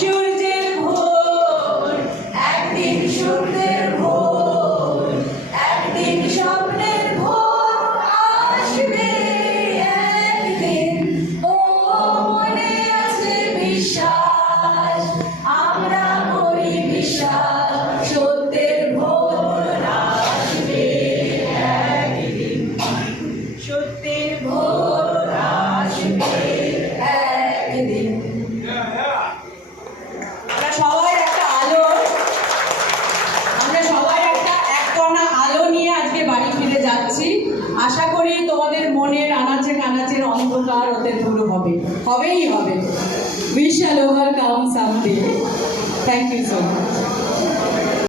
সূর্যের ভোর, একদিন সূর্যের ভোর, একদিন স্বপ্নের ভোর আসবে একদিন। ও মনে আছে বিশ্বাস, আমরা করি বিশ্বাস, সত্যের ভোর আসবে একদিন, সত্যের ভোর আসবে একদিন। এককণা আলো নিয়ে আজকে বাড়ি ফিরে যাচ্ছি। আশা করি তোমাদের মনের আনাচে কানাচের অন্ধকার ওদের দূর হবে, হবেই হবে। We shall overcome someday. Thank you so much.